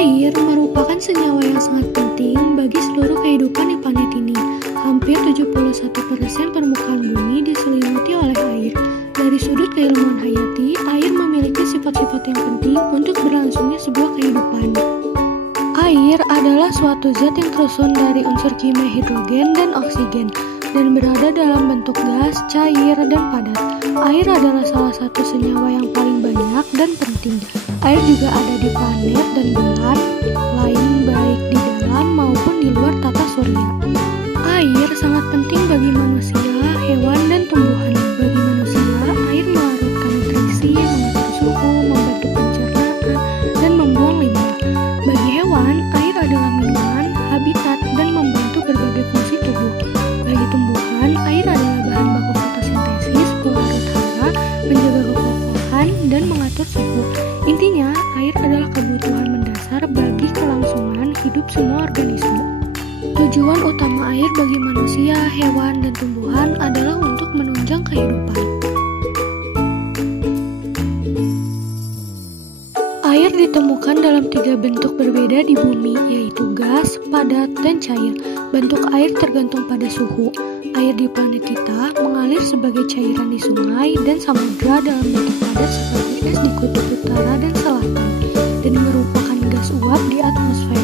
Air merupakan senyawa yang sangat penting bagi seluruh kehidupan di planet ini. Hampir 71% permukaan bumi diselimuti oleh air. Dari sudut keilmuan hayati, air memiliki sifat-sifat yang penting untuk berlangsungnya sebuah kehidupan. Air adalah suatu zat yang tersusun dari unsur kimia hidrogen dan oksigen dan berada dalam bentuk gas, cair, dan padat. Air adalah salah satu senyawa yang paling banyak dan penting. Air juga ada di planet dan bulan lain baik di dalam maupun di luar tata surya. Air sangat penting bagi manusia, hewan, dan tumbuhan. Bagi manusia, air melarutkan nutrisi, mengatur suhu, membantu pencernaan, dan membuang limbah. Bagi hewan, air adalah minuman, habitat, dan membantu berbagai fungsi tubuh. Bagi tumbuhan, air adalah bahan baku fotosintesis, pelarut hara, menjaga kekokohan, dan mengatur suhu. Intinya, air adalah kebutuhan mendasar bagi kelangsungan hidup semua organisme. Tujuan utama air bagi manusia, hewan, dan tumbuhan adalah untuk menunjang kehidupan. Air ditemukan dalam 3 bentuk berbeda di bumi, yaitu gas, padat, dan cair. Bentuk air tergantung pada suhu. Air di planet kita mengalir sebagai cairan di sungai dan samudra dalam bentuk padat seperti es di kutub utara dan selatan, dan merupakan gas uap di atmosfer.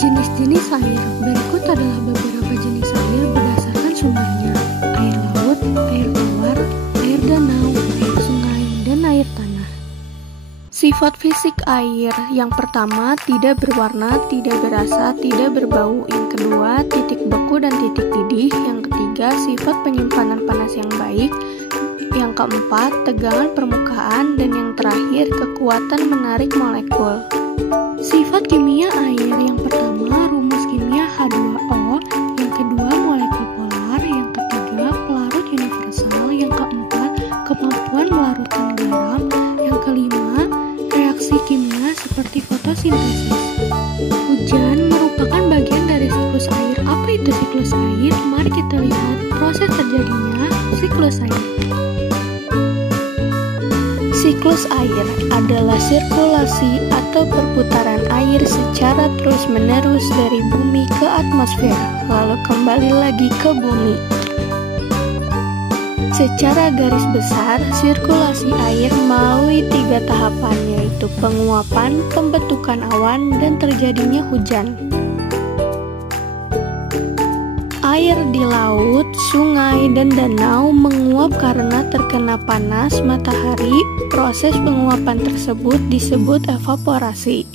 Jenis-jenis air berikut adalah beberapa jenis air berdasarkan sumbernya: air laut, air tawar, air danau, air sungai, dan air tanah. Sifat fisik air: yang pertama, tidak berwarna, tidak berasa, tidak berbau. Yang kedua, titik beku dan titik didih. Yang ketiga, sifat penyimpanan panas yang baik. Yang keempat, tegangan permukaan. Dan yang terakhir, kekuatan menarik molekul. Sifat kimia air: yang pertama, rumus kimia H2O. Yang kedua, molekul polar. Yang ketiga, pelarut universal. Yang keempat, kemampuan melarutkan garam. Yang kelima, reaksi kimia seperti fotosintesis. Hujan merupakan bagian dari siklus air. Apa itu siklus air? Mari kita lihat proses terjadinya siklus air. Siklus air adalah sirkulasi atau perputaran air secara terus-menerus dari bumi ke atmosfer, lalu kembali lagi ke bumi. Secara garis besar, sirkulasi air melalui 3 tahapan, yaitu penguapan, pembentukan awan, dan terjadinya hujan. Air di laut, sungai, dan danau menguap karena terkena panas matahari. Proses penguapan tersebut disebut evaporasi.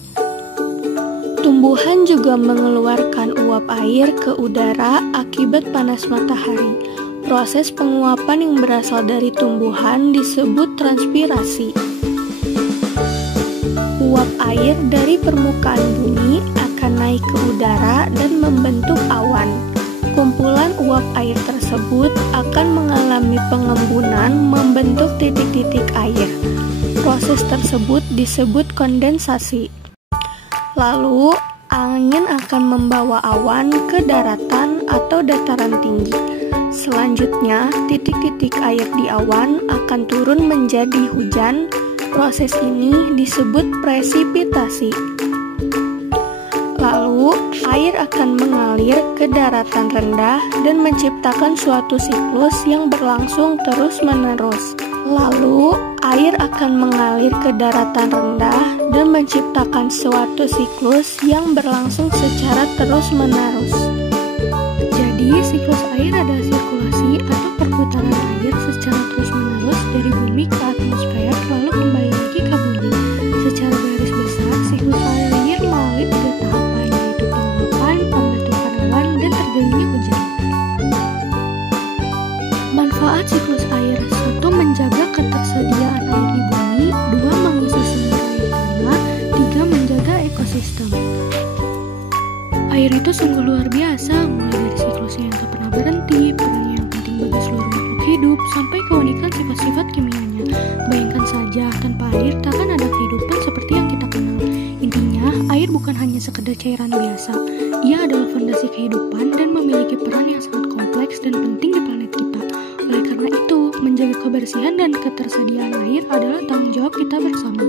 Tumbuhan juga mengeluarkan uap air ke udara akibat panas matahari. Proses penguapan yang berasal dari tumbuhan disebut transpirasi. Uap air dari permukaan bumi akan naik ke udara dan membentuk awan. Kumpulan uap air tersebut akan mengalami pengembunan membentuk titik-titik air. Proses tersebut disebut kondensasi. Lalu, angin akan membawa awan ke daratan atau dataran tinggi. Selanjutnya, titik-titik air di awan akan turun menjadi hujan. Proses ini disebut presipitasi. Lalu, air akan mengalir ke daratan rendah dan menciptakan suatu siklus yang berlangsung terus-menerus. Lalu, air akan mengalir ke daratan rendah dan menciptakan suatu siklus yang berlangsung secara terus-menerus. Jadi, siklus air adalah sirkulasi atau perputaran air secara terus-menerus dari bumi ke atmosfer lalu kembali lagi ke bumi. Secara garis besar, siklus air melalui 3 tahapan, yaitu penguapan, pembentukan awan, dan terjadinya hujan. Manfaat siklus air: 1. Menjaga ketersediaan air di bumi. 2. Mengisi sumber air tanah. 3. Menjaga ekosistem. Air itu sungguh luar biasa, mulai dari siklusnya yang tak pernah berhenti, perannya yang penting bagi seluruh makhluk hidup, sampai keunikan sifat-sifat kimianya. Bayangkan saja, tanpa air takkan ada kehidupan seperti yang kita kenal. Intinya, air bukan hanya sekedar cairan biasa. Ia adalah fondasi kehidupan dan memiliki peran yang sangat kompleks dan penting di planet kita. Oleh karena itu, menjaga kebersihan dan ketersediaan air adalah tanggung jawab kita bersama.